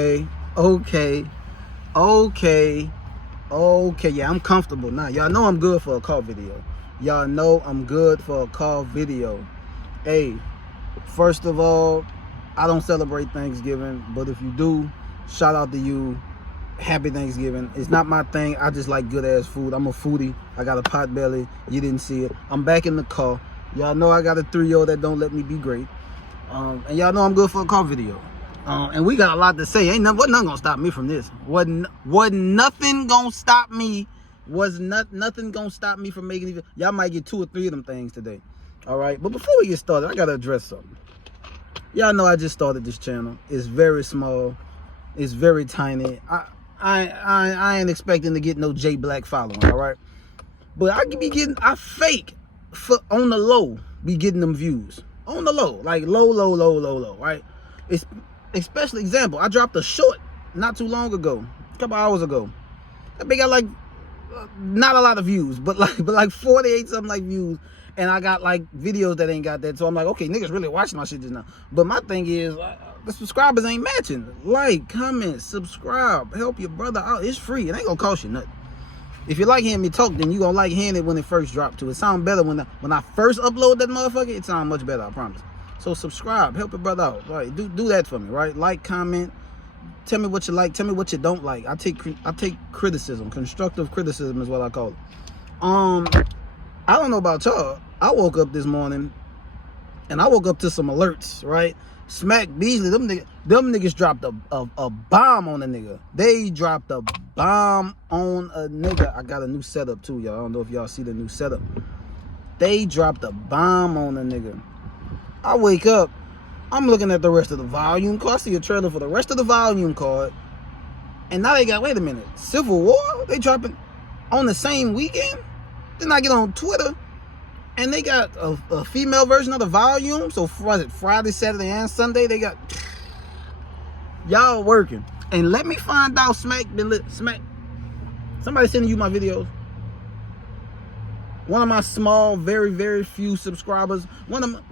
Okay, okay, okay. Yeah, I'm comfortable now. Y'all know I'm good for a car video. Y'all know I'm good for a car video. Hey, first of all, I don't celebrate Thanksgiving, but if you do, shout out to you. Happy Thanksgiving. It's not my thing. I just like good ass food. I'm a foodie. I got a pot belly. You didn't see it. I'm back in the car. Y'all know I got a 3-year-old that don't let me be great. And y'all know I'm good for a car video. And we got a lot to say. Wasn't nothing gonna stop me from this. Wasn't nothing gonna stop me. Nothing gonna stop me from making even. Y'all might get 2 or 3 of them things today. All right. But before we get started, I gotta address something. Y'all know I just started this channel. It's very small. It's very tiny. I ain't expecting to get no J Black following. All right. But I fake on the low be getting them views. On the low, like low, right? It's especially example. I dropped a short not too long ago, a couple hours ago. That big got like not a lot of views, but like 48 something like views, and I got like videos that ain't got that. So I'm like, okay, niggas really watching my shit just now. But my thing is, the subscribers ain't matching. Like, comment, subscribe, help your brother out. It's free. It ain't gonna cost you nothing. If you like hearing me talk, then you gonna like hearing it when it first dropped too. It sound better when I first upload that motherfucker. It sound much better, I promise. So subscribe, help your brother out. Right, do that for me, right? Like, comment, tell me what you like, tell me what you don't like. I take criticism, constructive criticism is what I call it. I don't know about y'all. I woke up this morning, and I woke up to some alerts, right? Smack Beasley, them niggas dropped a bomb on a nigga. They dropped a bomb on a nigga. I got a new setup too, y'all. I don't know if y'all see the new setup. They dropped a bomb on a nigga. I wake up, I'm looking at the rest of the volume card. I see a trailer for the rest of the volume card. And now they got, wait a minute, Civil War? They dropping on the same weekend? Then I get on Twitter, and they got a female version of the volume. So was it Friday, Saturday, and Sunday? They got y'all working. And let me find out, Smack. Somebody sending you my videos. One of my small, very, very few subscribers.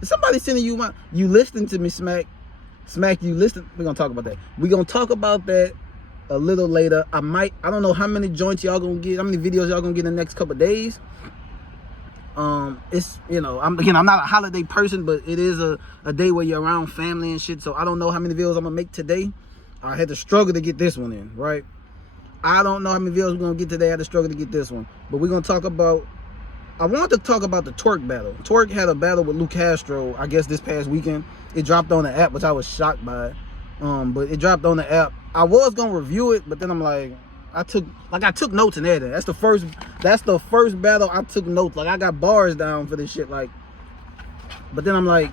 Somebody sending you you listening to me, Smack. Smack, you listen. We're gonna talk about that. We're gonna talk about that a little later. I don't know how many joints y'all gonna get, how many videos y'all gonna get in the next couple of days. It's, you know, I'm not a holiday person, but it is a day where you're around family and shit. So I don't know how many videos I'm gonna make today. I had to struggle to get this one in, right? I don't know how many videos we're gonna get today. I had to struggle to get this one. But we're gonna talk about, I wanted to talk about the Twork battle. Twork had a battle with Lou Castro, I guess this past weekend. It dropped on the app, which I was shocked by. But it dropped on the app. I was gonna review it, but then I'm like, I took notes and everything. That's the first battle I took notes. Like, I got bars down for this shit. Like, but then I'm like,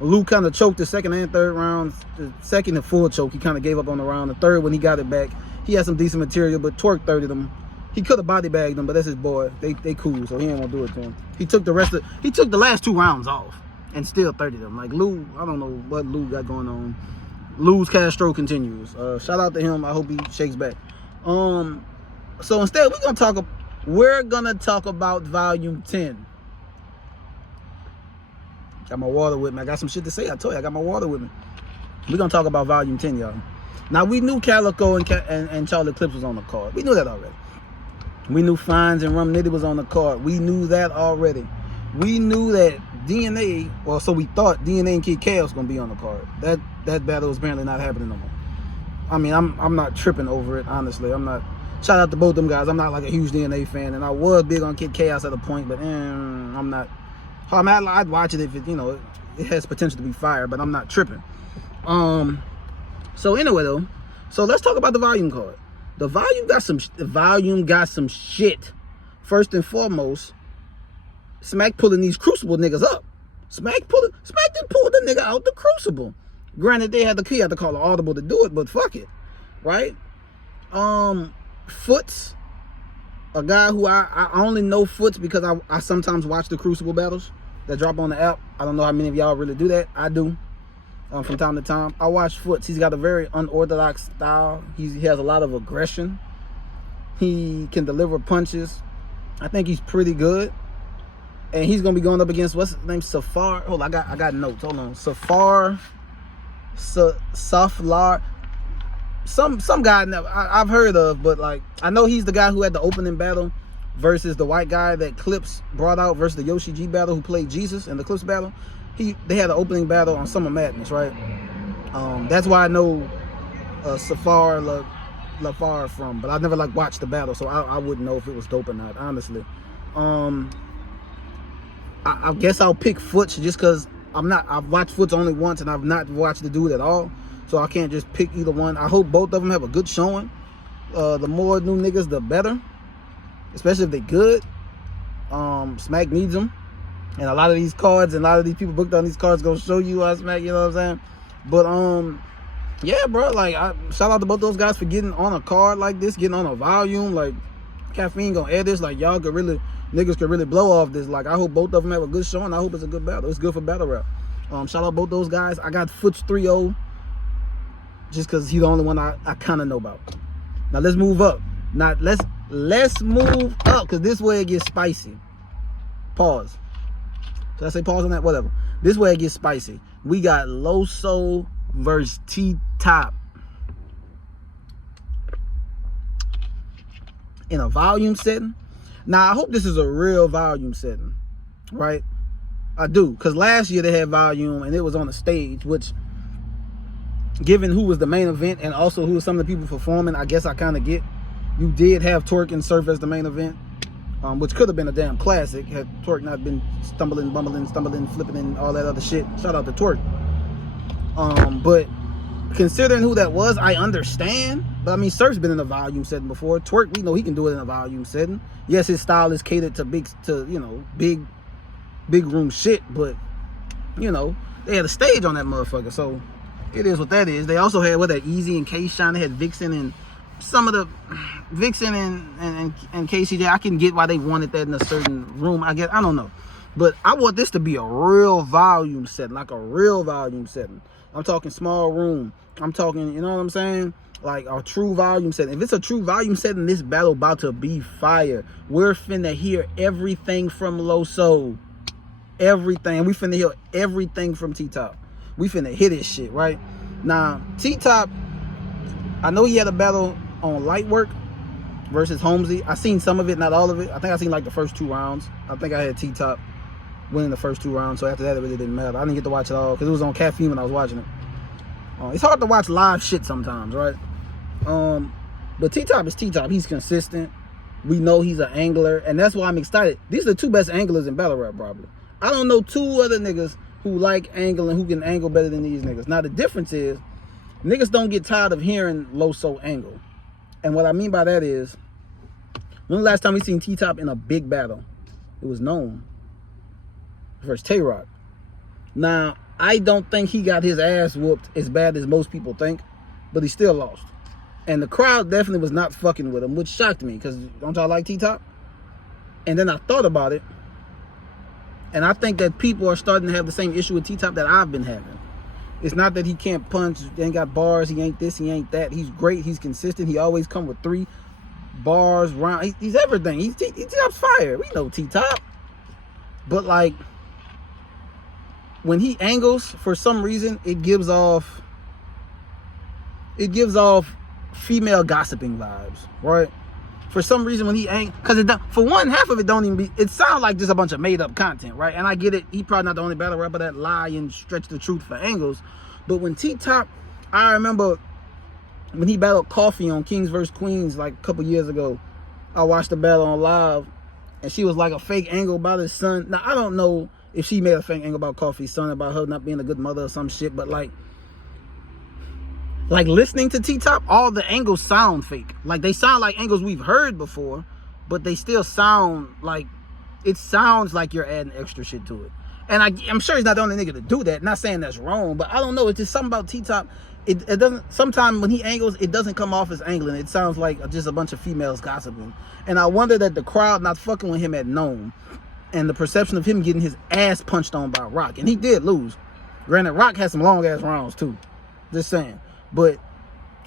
Lou kind of choked the second and third rounds. The second and full choke, he kind of gave up on the round. The third, when he got it back, he had some decent material, but Twork 30'd him. He could have body bagged him, but that's his boy. They cool, so he ain't gonna do it to him. He took the last 2 rounds off and still 30'd him. Like, Lou, I don't know what Lou got going on. Lou's Castro continues. Shout out to him. I hope he shakes back. So instead, we're gonna talk about volume 10. Got my water with me. I got some shit to say. I told you I got my water with me. We're gonna talk about volume 10, y'all. Now, we knew Calico and Charlie Clips was on the card. We knew that already. We knew Fines and Rum Nitty was on the card. We knew that already. We knew that DNA, well, so we thought DNA and Kid Chaos was gonna be on the card. That battle is apparently not happening no more. I mean, I'm not tripping over it, honestly. I'm not. Shout out to both them guys. I'm not like a huge DNA fan, and I was big on Kid Chaos at a point, but I'm not. I'd watch it if it, you know, it has potential to be fire, but I'm not tripping. So anyway though, so let's talk about the volume card. The volume got some shit. First and foremost, Smack pulling these Crucible niggas up. Smack didn't pull the nigga out the Crucible. Granted, he had to call an audible to do it, but fuck it, right? Foots, a guy who I only know Foots because I sometimes watch the Crucible battles that drop on the app. I don't know how many of y'all really do that. I do. From time to time, I watch Foots. He's got a very unorthodox style. He has a lot of aggression. He can deliver punches. I think he's pretty good. And he's gonna be going up against, what's his name? Safar. Hold on, I got notes. Hold on. Safar. Saflar. some guy I've heard of, but like I know he's the guy who had the opening battle versus the white guy that Clips brought out versus the Yoshi G battle, who played Jesus in the Clips battle. They had an opening battle on Summer Madness, right? That's why I know Safar LaFar from, but I never like watched the battle, so I wouldn't know if it was dope or not, honestly. I guess I'll pick Futch just because I've watched Futch only once and I've not watched the dude at all, so I can't just pick either one. I hope both of them have a good showing. The more new niggas, the better, especially if they good. Smack needs them, and a lot of these cards and a lot of these people booked on these cards gonna show you how Smack, you know what I'm saying? But yeah, bro, like shout out to both those guys for getting on a card like this, getting on a volume. Like Caffeine gonna add this, like y'all could really, niggas could really blow off this. Like I hope both of them have a good showing. I hope it's a good battle. It's good for battle rap. Shout out both those guys. I got Futch 3-0 just because he's the only one I kind of know about. Now let's move up. Now let's move up, because this way it gets spicy. Pause. Did I say pause on that? Whatever. This way it gets spicy. We got Loso versus T-Top in a volume setting. Now I hope this is a real volume setting, right? I do, because last year they had volume and it was on the stage, which, given who was the main event and also who was some of the people performing, I guess I kind of get. You did have Twork and Surf as the main event, which could have been a damn classic had Twork not been stumbling, flipping, and all that other shit. Shout out to Twork. But considering who that was, I understand. But I mean, Surf's been in a volume setting before. Twork, we know he can do it in a volume setting. Yes, his style is catered to big room shit, but you know, they had a stage on that motherfucker, so it is what that is. They also had Easy and K-Shine. They had Vixen and some of the Vixen and KCJ. I can get why they wanted that in a certain room. I don't know, but I want this to be a real volume setting, like a real volume setting. I'm talking small room. I'm talking, you know what I'm saying? Like a true volume setting. If it's a true volume setting, this battle about to be fire. We're finna hear everything from Loso. Everything. We finna hear everything from T-Top. We finna hit this shit, right? Now, T-Top, I know he had a battle on Lightwork versus Holmesy. I seen some of it, not all of it. I think I seen like the first 2 rounds. I think I had T-Top winning the first 2 rounds, so after that it really didn't matter. I didn't get to watch it all because it was on Caffeine when I was watching it. It's hard to watch live shit sometimes, right? But T-Top is T-Top. He's consistent. We know he's an angler, and that's why I'm excited. These are the 2 best anglers in battle rap, probably. I don't know 2 other niggas who like angling, who can angle better than these niggas. Now the difference is, niggas don't get tired of hearing Loso angle. And what I mean by that is, when the last time we seen T-Top in a big battle? It was Gnome versus Tay-Rock. Now, I don't think he got his ass whooped as bad as most people think, but he still lost. And the crowd definitely was not fucking with him, which shocked me, because don't y'all like T-Top? And then I thought about it, and I think that people are starting to have the same issue with T-Top that I've been having. It's not that he can't punch, he ain't got bars, he ain't this, he ain't that. He's great, he's consistent, he always come with 3 bars, round. He's everything. He's T-Top's fire. We know T-Top. But like, when he angles, for some reason, it gives off female gossiping vibes, right? For some reason, when he ain't, because for one, half of it don't even be, it sounds like just a bunch of made up content, right? And I get it, he probably not the only battle rapper that lie and stretch the truth for angles. But when T-Top, I remember when he battled Coffee on Kings vs. Queens like a couple years ago, I watched the battle on live, and she was like a fake angle about his son. Now, I don't know if she made a fake angle about Coffee's son, about her not being a good mother or some shit, but like listening to T-Top, all the angles sound fake. Like, they sound like angles we've heard before, but they still sound like, it sounds like you're adding extra shit to it. And I'm sure he's not the only nigga to do that. Not saying that's wrong, but I don't know. It's just something about T-Top. It doesn't, sometimes when he angles, it doesn't come off as angling. It sounds like just a bunch of females gossiping. And I wonder that the crowd not fucking with him at Gnome, and the perception of him getting his ass punched on by Rock. And he did lose. Granted, Rock had some long ass rounds too. Just saying. But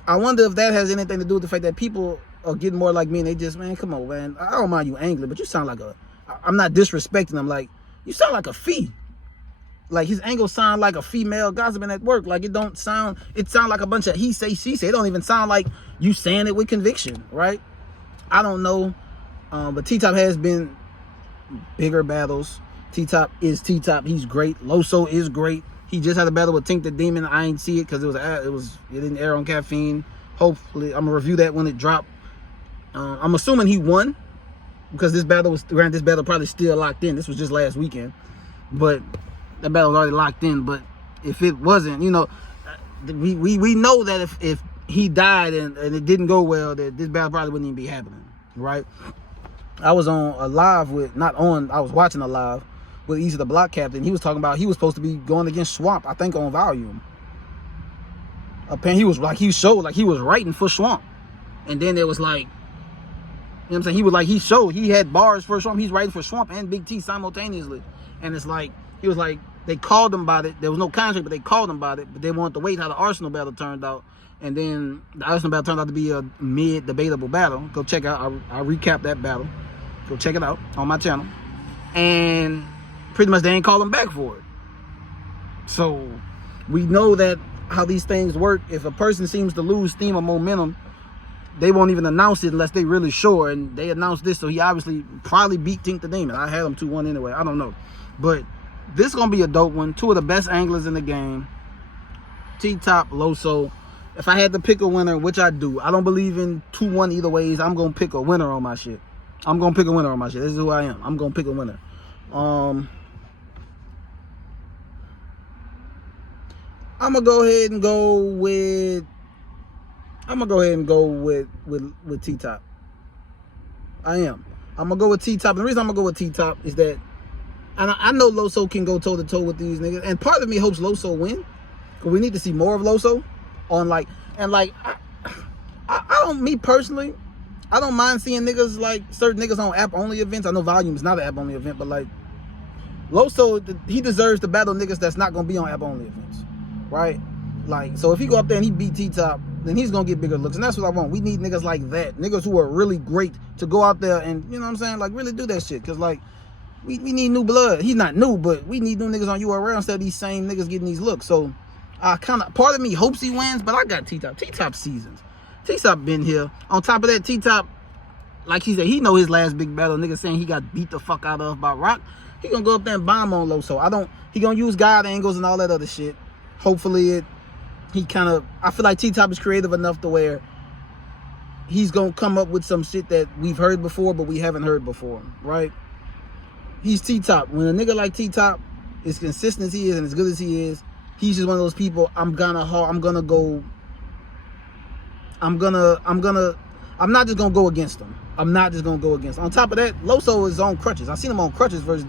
I wonder if that has anything to do with the fact that people are getting more like me, and they just, man, come on, man. I don't mind you angling, but you sound like I'm not disrespecting them. Like, you sound like a fee. Like his angles sound like a female gossiping at work. Like it sound like a bunch of he say, she say. It don't even sound like you saying it with conviction, right? I don't know. But T-Top has been bigger battles. T-Top is T-Top. He's great. Loso is great. He just had a battle with Tink the Demon. I ain't see it because it didn't air on Caffeine. Hopefully, I'm gonna review that when it dropped. I'm assuming he won because this battle probably still locked in. This was just last weekend, but that battle was already locked in. But if it wasn't, we know that if he died and it didn't go well, that this battle probably wouldn't even be happening, right? I was on a live I was watching a live with Easy the Block Captain. He was talking about he was supposed to be going against Swamp, I think on Volume. Apparently he showed like he was writing for Swamp. And then there was like, you know what I'm saying? He had bars for Swamp. He's writing for Swamp and Big T simultaneously. And it's like, he was like, they called him about it. There was no contract, but they called him about it. But they wanted to wait how the Arsenal battle turned out. And then the Arsenal battle turned out to be a mid-debatable battle. Go check out, I recapped that battle. Go check it out on my channel. And pretty much they ain't call him back for it. So we know that how these things work. If a person seems to lose steam or momentum, they won't even announce it unless they really sure. And they announced this, so he obviously probably beat Tink the Demon. I had him 2-1 anyway. I don't know. But this is going to be a dope one. Two of the best anglers in the game. T-Top, Loso. If I had to pick a winner, which I do, I don't believe in 2-1 either ways. I'm going to pick a winner on my shit. This is who I am. I'm going to pick a winner. I'm going to go ahead and go with T-Top. I am. I'm going to go with T-Top. The reason I'm going to go with T-Top is that I know Loso can go toe-to-toe with these niggas. And part of me hopes Loso win. Because we need to see more of Loso. I don't, me personally, I don't mind seeing niggas like certain niggas on app-only events. I know Volume is not an app-only event, but like Loso, he deserves to battle niggas that's not going to be on app-only events. Right? Like, so if he go up there and he beat T-Top, then he's going to get bigger looks. And that's what I want. We need niggas like that. Niggas who are really great to go out there and, you know what I'm saying? Like, really do that shit. Because, like, we need new blood. He's not new, but we need new niggas on URL instead of these same niggas getting these looks. So, part of me hopes he wins, but I got T-Top. T-Top seasons. T-Top been here. On top of that, T-Top, like he said, he know his last big battle. Niggas saying he got beat the fuck out of by Rock. He gonna go up there and bomb on Loso. He gonna use guard angles and all that other shit. Hopefully I feel like T-Top is creative enough to where he's gonna come up with some shit that we've heard before, but we haven't heard before, right? He's T-Top. When a nigga like T-Top, as consistent as he is and as good as he is, he's just one of those people. I'm not just gonna go against him. On top of that, Loso is on crutches. I seen him on crutches versus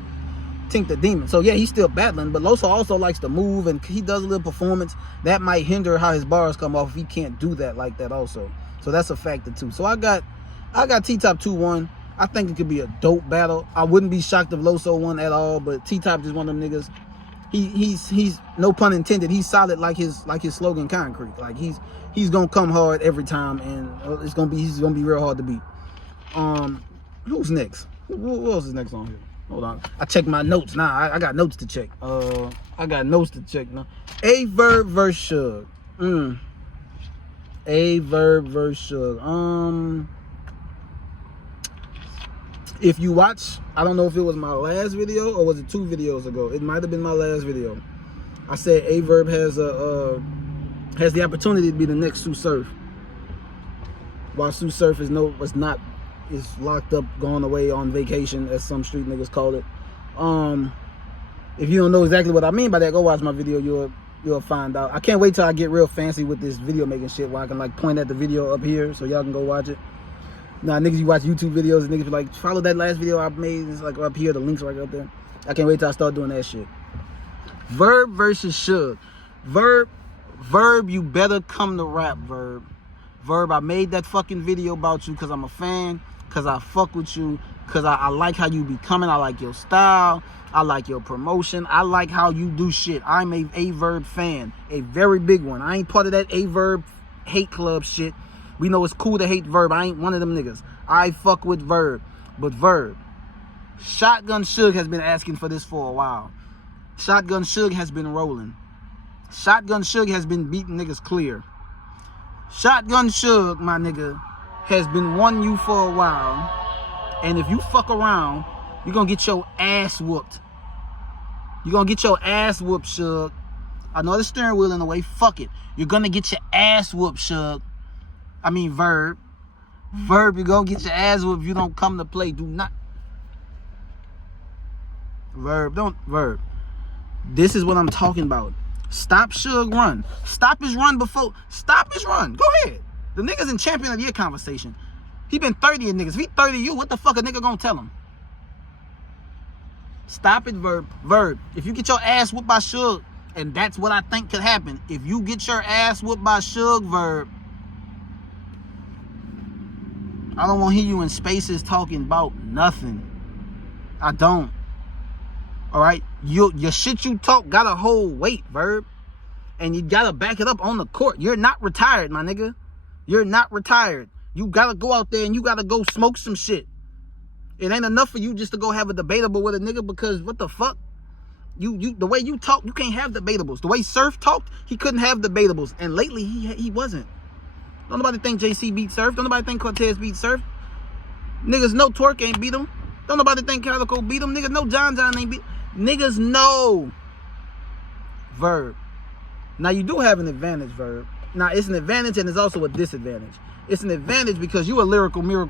Tink the Demon. So yeah, he's still battling, but Loso also likes to move and he does a little performance that might hinder how his bars come off if he can't do that like that also. So that's a factor too. So I got T-Top 2-1. I think it could be a dope battle. I wouldn't be shocked if Loso won at all, but T-Top is one of them niggas. He's no pun intended. He's solid like his slogan Concrete. Like he's gonna come hard every time, and he's gonna be real hard to beat. Who's next? Who else is next on here? Hold on. I checked my notes. I got notes to check. I got notes to check now. Averb versus Suge. Averb versus Suge. If you watch, I don't know if it was my last video or was it 2 videos ago. It might have been my last video. I said Averb has the opportunity to be the next Sue Surf. While Sue Surf is locked up, gone away on vacation, as some street niggas call it. If you don't know exactly what I mean by that, go watch my video. You'll find out. I can't wait till I get real fancy with this video making shit, where I can like point at the video up here so y'all can go watch it. Now, niggas, you watch YouTube videos and niggas be like, follow that last video I made. It's like up here, the link's right up there. I can't wait till I start doing that shit. Verb versus Suge. Verb, you better come to rap, Verb. Verb, I made that fucking video about you because I'm a fan, because I fuck with you, because I like how you be coming. I like your style. I like your promotion. I like how you do shit. I'm a Averb fan, a very big one. I ain't part of that Averb hate club shit. We know it's cool to hate Verb. I ain't one of them niggas. I fuck with Verb. But Verb, Shotgun Suge has been asking for this for a while. Shotgun Suge has been rolling. Shotgun Suge has been beating niggas clear. Shotgun Suge, my nigga, has been wanting you for a while. And if you fuck around, you're gonna get your ass whooped. You're gonna get your ass whooped, Suge. I know the steering wheel in the way. Fuck it. You're gonna get your ass whooped, Suge. I mean, Verb. Verb, you're gonna get your ass whooped if you don't come to play. Do not. Verb. This is what I'm talking about. Stop Suge run. Stop his run before. Stop his run. Go ahead. The nigga's in champion of the year conversation. He been 30 niggas. If he 30 you, what the fuck a nigga gonna tell him? Stop it, Verb. Verb, if you get your ass whooped by Suge, and that's what I think could happen. If you get your ass whooped by Suge, Verb, I don't want to hear you in spaces talking about nothing. I don't. All right? Your shit you talk gotta hold weight, Verb. And you gotta back it up on the court. You're not retired, my nigga. You're not retired. You gotta go out there and you gotta go smoke some shit. It ain't enough for you just to go have a debatable with a nigga because what the fuck? The way you talk, you can't have debatables. The way Surf talked, he couldn't have debatables. And lately, he wasn't. Don't nobody think JC beat Surf. Don't nobody think Cortez beat Surf. Niggas know Twerk ain't beat him. Don't nobody think Calico beat him. Niggas know John ain't beat. Niggas know. Verb. Now, you do have an advantage, Verb. Now, it's an advantage and it's also a disadvantage. It's an advantage because you a lyrical, real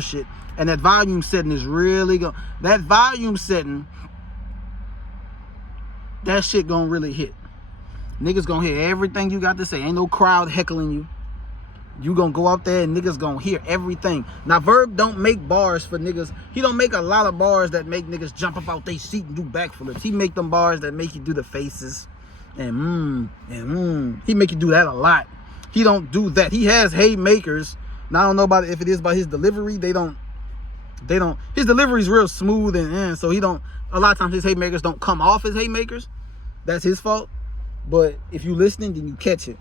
shit. And that volume setting is really going. That volume setting, that shit gonna really hit. Niggas gonna hear everything you got to say. Ain't no crowd heckling you. You gonna go out there and niggas gonna hear everything. Now, Verb don't make bars for niggas. He don't make a lot of bars that make niggas jump up out their seat and do backflips. He make them bars that make you do the faces. And He make you do that a lot. He don't do that. He has haymakers. Now, I don't know about it if it is by his delivery. They don't. His delivery is real smooth and so he don't. A lot of times his haymakers don't come off as haymakers. That's his fault. But if you listening, then you catch it.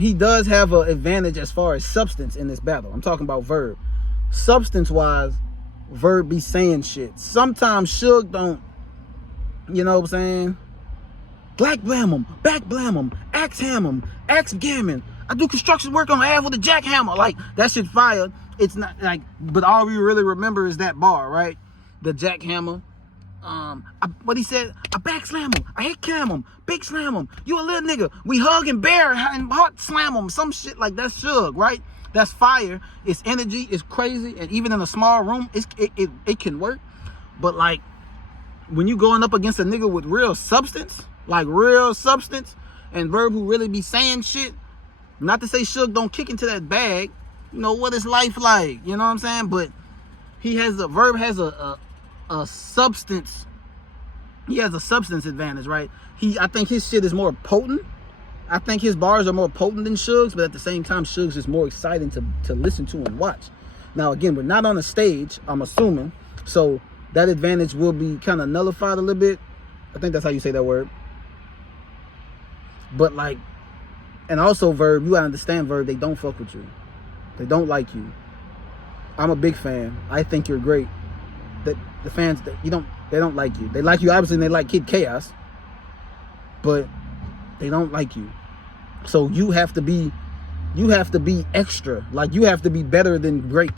He does have an advantage as far as substance in this battle. I'm talking about Verb. Substance-wise, Verb be saying shit. Sometimes Suge don't. You know what I'm saying? Black blam him, back blam him, axe ham him, axe gammon. I do construction work on the ass with a jackhammer. Like, that shit fire. It's not like, but all we really remember is that bar, right? The jackhammer. What he said, I back slam him, I hit cam him, big slam him. You a little nigga. We hug and bear and heart slam him. Some shit like that's Suge, right? That's fire. It's energy. It's crazy. And even in a small room, it can work. But like, when you going up against a nigga with real substance, like real substance, and Verb who really be saying shit, not to say Suge don't kick into that bag, you know, what is life like, you know what I'm saying? But Verb has a substance, he has a substance advantage, right? I think his shit is more potent. I think his bars are more potent than Suge's, but at the same time, Suge's is more exciting to listen to and watch. Now, again, we're not on a stage, I'm assuming, so that advantage will be kind of nullified a little bit. I think that's how you say that word. But like, and also Verb, you gotta understand, Verb, they don't fuck with you. They don't like you. I'm a big fan. I think you're great. The fans, they don't like you. They like you, obviously, and they like Kid Chaos, but they don't like you. So you have to be extra. Like, you have to be better than great.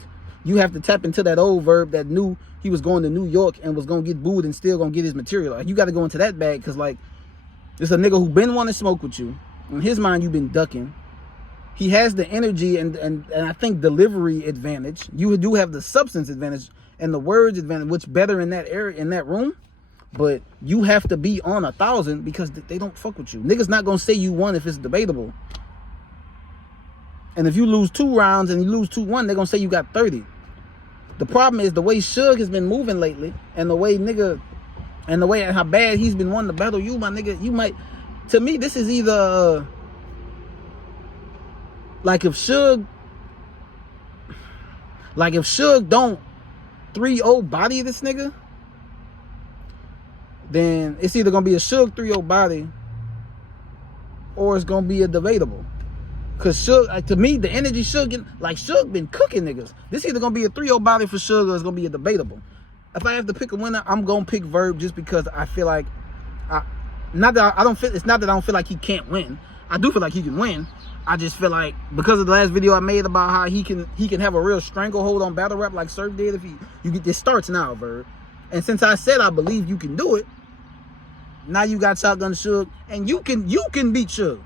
You have to tap into that old Verb that knew he was going to New York and was gonna get booed and still gonna get his material. Like, you got to go into that bag, because like, it's a nigga who been wanting to smoke with you. In his mind, you've been ducking. He has the energy and I think delivery advantage. You do have the substance advantage and the words advantage, which better in that area, in that room. But you have to be on 1,000 because they don't fuck with you. Niggas not gonna say you won if it's debatable. And if you lose 2 rounds and you lose 2-1, they're gonna say you got 30. The problem is the way Suge has been moving lately, and the way how bad he's been wanting to battle you, my nigga. You might, to me, this is either like if Suge don't 3-0 body this nigga, then it's either gonna be a Suge 3-0 body or it's gonna be a debatable. Cause Suge, to me, the energy Suge been cooking niggas. This either gonna be a 3-0 body for Suge or it's gonna be a debatable. if I have to pick a winner, I'm gonna pick Verb just because I feel like, it's not that I don't feel like he can't win. I do feel like he can win. I just feel like because of the last video I made about how he can have a real stranglehold on battle rap like Surf did. If you get this starts now, Verb. And since I said I believe you can do it, now you got Shotgun Suge, and you can beat Suge.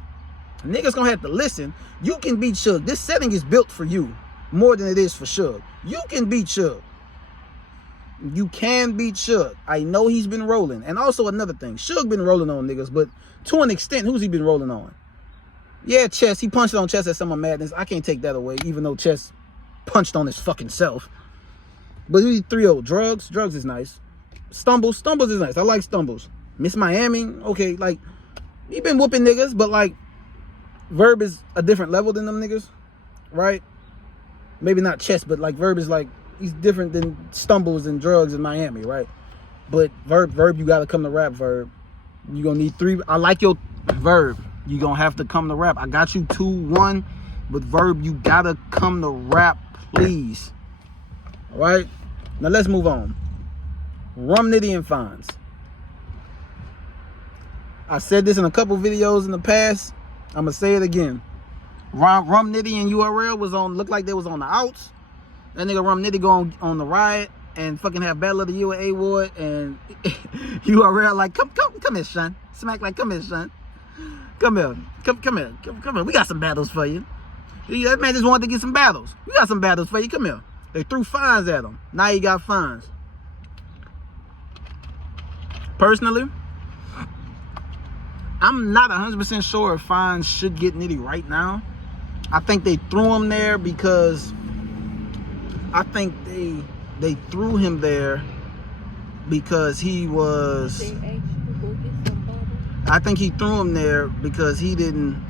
Niggas gonna have to listen. You can beat Suge. This setting is built for you more than it is for Suge. You can beat Suge. You can beat Suge. I know he's been rolling. And also another thing, Suge been rolling on niggas, but to an extent, who's he been rolling on? Yeah, Chess. He punched on Chess at Summer Madness. I can't take that away, even though Chess punched on his fucking self. But he 3-0. Drugs is nice. Stumbles is nice. I like Stumbles. Miss Miami, okay, like, he been whooping niggas, but like, Verb is a different level than them niggas, right? Maybe not Chess, but like Verb is like, he's different than Stumbles and Drugs in Miami, right? But Verb, you gotta come to rap, Verb. You gonna need 3. I like your Verb. You gonna have to come to rap. I got you 2-1, but Verb, you gotta come to rap, please. All right? Now let's move on. Rum Nitty and Fonz. I said this in a couple videos in the past. I'm gonna say it again. Rum Nitty and URL looked like they was on the outs. That nigga Rum Nitty go on the riot and fucking have Battle of the Year with A Ward, and URL like, come here, son. Smack like, come here, son. Come here. We got some battles for you. That man just wanted to get some battles. We got some battles for you. Come here. They threw fines at him. Now he got fines. Personally, I'm not 100% sure if Fonz should get Nitty right now. I think they threw him there because I think they threw him there because he was. I think he threw him there because he didn't.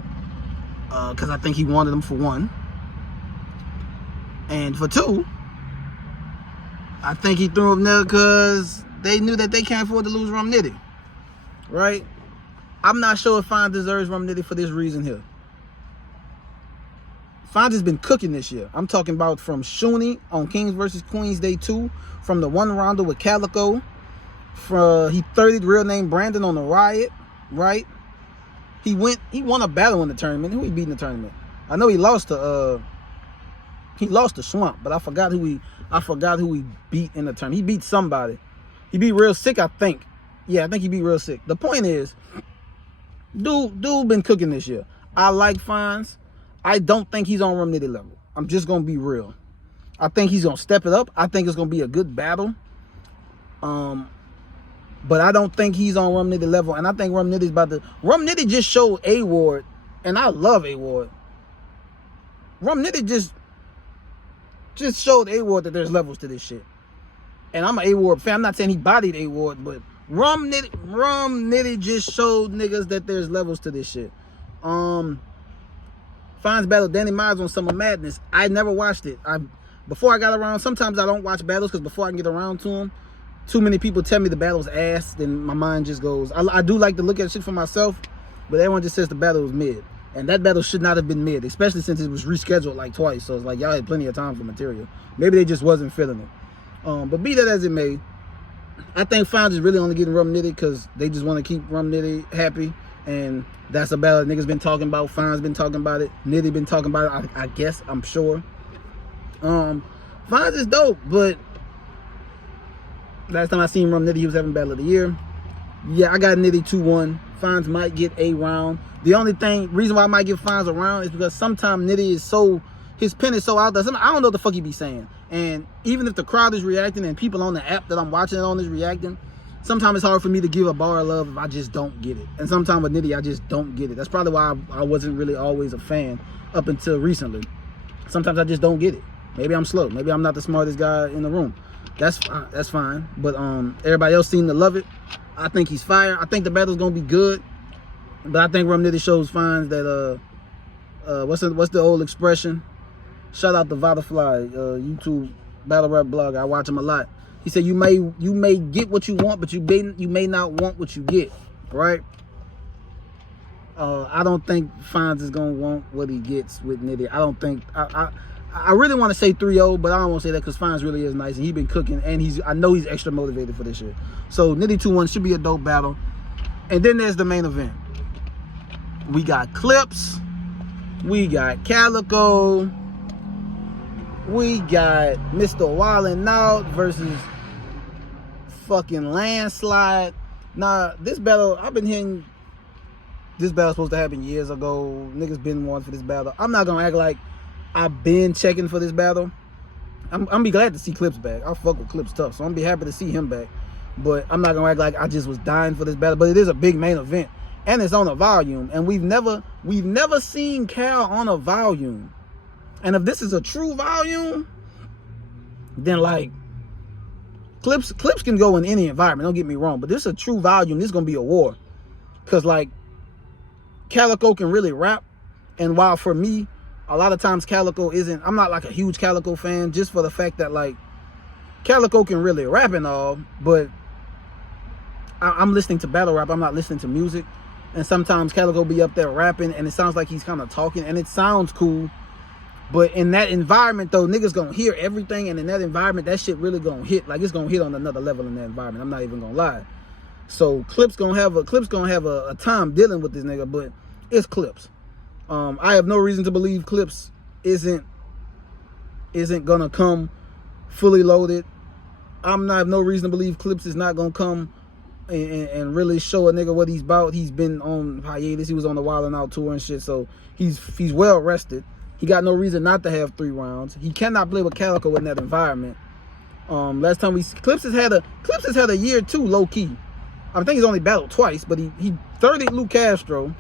Because I think he wanted him for 1, and for 2, I think he threw him there because they knew that they can't afford to lose Rum Nitty, right? I'm not sure if Fonz deserves Rum Nitty for this reason here. Fonz has been cooking this year. I'm talking about from Shuni on Kings vs. Queens Day 2, from the 1 rounder with Calico, he 30'd real name Brandon on the Riot, right? He won a battle in the tournament. Who he beat in the tournament? I know he lost to Swamp, but I forgot who he beat in the tournament. He beat somebody. He beat Real Sick, I think. Yeah, I think he beat Real Sick. The point is, dude been cooking this year. I like Fonz. I don't think he's on Rum Nitty level. I'm just gonna be real. I think he's gonna step it up. I think it's gonna be a good battle. But I don't think he's on Rum Nitty level, and I think Rum Nitty's about to. Rum Nitty just showed A Ward, and I love A Ward. Rum Nitty just showed A Ward that there's levels to this shit, and I'm an A Ward fan. I'm not saying he bodied A Ward, but Rum Nitty just showed niggas that there's levels to this shit. Fonz battled Danny Miles on Summer Madness. I never watched it. Before I got around, sometimes I don't watch battles because before I can get around to them, too many people tell me the battle's ass, then my mind just goes. I do like to look at shit for myself, but everyone just says the battle was mid. And that battle should not have been mid, especially since it was rescheduled like twice. So it's like y'all had plenty of time for material. Maybe they just wasn't feeling it. But be that as it may, I think Fonz is really only getting Rum Nitty because they just want to keep Rum Nitty happy. And that's a battle niggas been talking about. Fonz been talking about it. Nitty been talking about it, I guess, I'm sure. Fonz is dope, but last time I seen Rum Nitty, he was having Battle of the Year. Yeah, I got Nitty 2-1. Fonz might get a round. The only reason why I might give Fonz a round is because sometimes Nitty is his pen is so out there. I don't know what the fuck he be saying. And even if the crowd is reacting and people on the app that I'm watching it on is reacting, sometimes it's hard for me to give a bar of love if I just don't get it. And sometimes with Nitty, I just don't get it. That's probably why I wasn't really always a fan up until recently. Sometimes I just don't get it. Maybe I'm slow. Maybe I'm not the smartest guy in the room. That's fine. But everybody else seemed to love it. I think he's fire. I think the battle's gonna be good. But I think Rum Nitty shows Fonz that what's the old expression? Shout out to Vodafly, YouTube battle rap blog. I watch him a lot. He said you may get what you want, but you may not want what you get, right? I don't think Fonz is gonna want what he gets with Nitty. I don't think I really want to say 3-0, but I don't want to say that because Fonz really is nice and he been cooking, and I know he's extra motivated for this shit. So Nitty 2-1 should be a dope battle. And then there's the main event. We got Clips, we got Calico, we got Mr. Wildin' Out versus fucking Landslide. Now, this battle, I've been hearing this battle supposed to happen years ago. Niggas been wanting for this battle. I'm not gonna act like I've been checking for this battle. I'm be glad to see Clips back. I fuck with Clips tough, so I'm be happy to see him back. But I'm not gonna act like I just was dying for this battle. But it is a big main event, and it's on a volume. And we've never seen Cal on a volume. And if this is a true volume, then like Clips can go in any environment. Don't get me wrong, but this is a true volume. This is gonna be a war, cause like Calico can really rap, and while for me, a lot of times Calico isn't, I'm not like a huge Calico fan, just for the fact that like Calico can really rap and all, but I'm listening to battle rap, I'm not listening to music. And sometimes Calico be up there rapping and it sounds like he's kind of talking and it sounds cool. But in that environment though, niggas gonna hear everything, and in that environment, that shit really gonna hit. Like it's gonna hit on another level in that environment. I'm not even gonna lie. So Clips gonna have a time dealing with this nigga, but it's Clips. I have no reason to believe Clips isn't gonna come fully loaded. I have no reason to believe Clips is not gonna come and really show a nigga what he's about. He's been on hiatus. He was on the Wildin' Out tour and shit, so he's well rested. He got no reason not to have 3 rounds. He cannot play with Calico in that environment. Last time Clips has had a year or two low key. I think he's only battled twice, but he 30'd Luke Castro.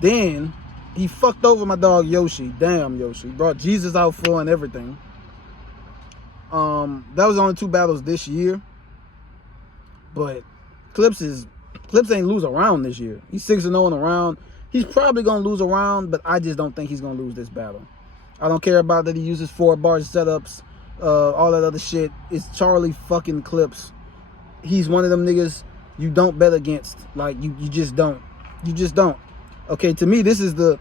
Then he fucked over my dog Yoshi. Damn, Yoshi. Brought Jesus out for and everything. That was only 2 battles this year. But Clips ain't lose a round this year. He's 6-0 in a round. He's probably going to lose a round, but I just don't think he's going to lose this battle. I don't care about that he uses 4 bar setups, all that other shit. It's Charlie fucking Clips. He's one of them niggas you don't bet against. Like, you just don't. You just don't. Okay, to me, this is the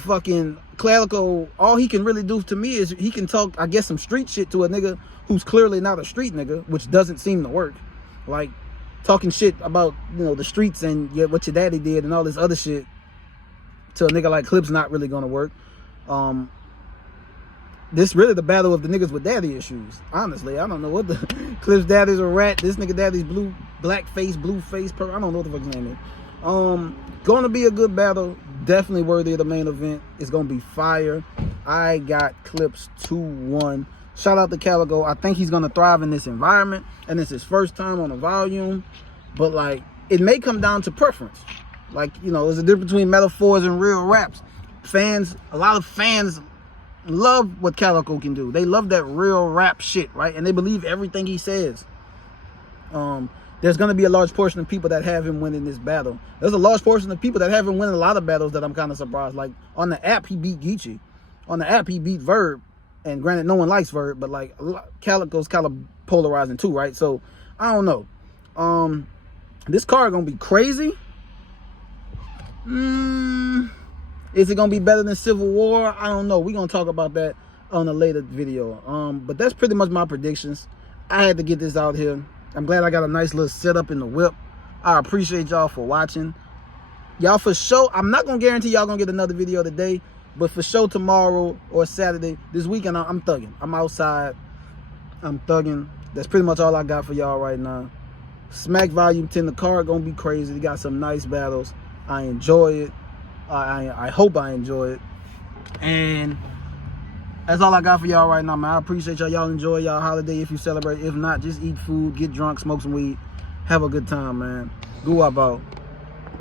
fucking Calico. All he can really do to me is he can talk, I guess, some street shit to a nigga who's clearly not a street nigga, which doesn't seem to work. Like, talking shit about, you know, the streets and what your daddy did and all this other shit to a nigga like Clips not really gonna work. This really the battle of the niggas with daddy issues. Honestly, I don't know what the Clips daddy's a rat. This nigga daddy's black face. I don't know what the fuck his name is. Gonna be a good battle. Definitely worthy of the main event. It's gonna be fire. I got Clips 2-1. Shout out to Calico. I think he's gonna thrive in this environment, and it's his first time on a volume. But like, it may come down to preference. Like, you know, there's a difference between metaphors and real raps. A lot of fans love what Calico can do. They love that real rap shit, right? And they believe everything he says. There's going to be a large portion of people that have him winning this battle. There's a large portion of people that have him winning a lot of battles that I'm kind of surprised. Like, on the app, he beat Geechee. On the app, he beat Verb. And granted, no one likes Verb, but like, Calico's kind of polarizing too, right? So, I don't know. This card going to be crazy. Is it going to be better than Civil War? I don't know. We're going to talk about that on a later video. But that's pretty much my predictions. I had to get this out here. I'm glad I got a nice little setup in the whip. I appreciate y'all for watching. Y'all for sure, I'm not going to guarantee y'all going to get another video today, but for sure tomorrow or Saturday, this weekend, I'm thugging. I'm outside. I'm thugging. That's pretty much all I got for y'all right now. Smack Volume 10, the card going to be crazy. We got some nice battles. I enjoy it. I hope I enjoy it. And that's all I got for y'all right now, man. I appreciate y'all. Y'all enjoy y'all holiday if you celebrate. If not, just eat food, get drunk, smoke some weed. Have a good time, man. Go out.